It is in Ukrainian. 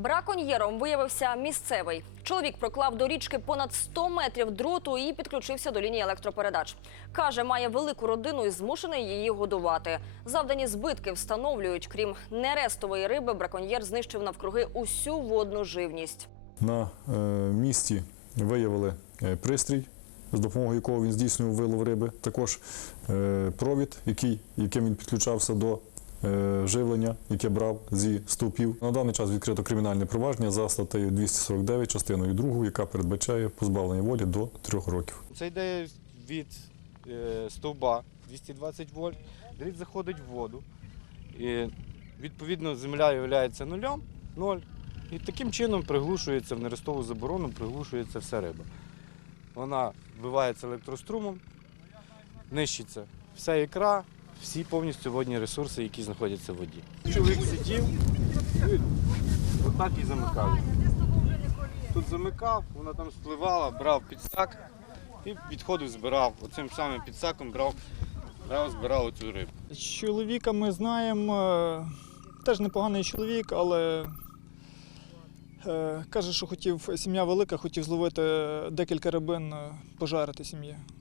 Браконьєром виявився місцевий. Чоловік проклав до річки понад 100 метрів дроту і підключився до лінії електропередач. Каже, має велику родину і змушений її годувати. Завдані збитки встановлюють. Крім нерестової риби, браконьєр знищив навкруги усю водну живність. На е, місці виявили е, пристрій, з допомогою якого він здійснював вилов риби. Також е, провід, який, яким він підключався до живлення, яке брав зі стовпів. На даний час відкрито кримінальне провадження за статтею 249, частиною 2, яка передбачає позбавлення волі до 3 років. Це йде від е, стовба 220 вольт, дріт заходить в воду. І, відповідно, земля є нулем, ноль. І таким чином приглушується в нерестову заборону, приглушується вся риба. Вона вбивається електрострумом, нищиться вся ікра, всі повністю водні ресурси, які знаходяться в воді. Чоловік сидів, отак і замикав. Тут замикав, вона там спливала, брав підсак і відходив, збирав. Оцим самим підсаком брав, брав, збирав оцю рибу. Чоловіка ми знаємо. е, Теж непоганий чоловік, але е, каже, що хотів сім'я велика, хотів зловити декілька рибин, е, пожарити сім'ї.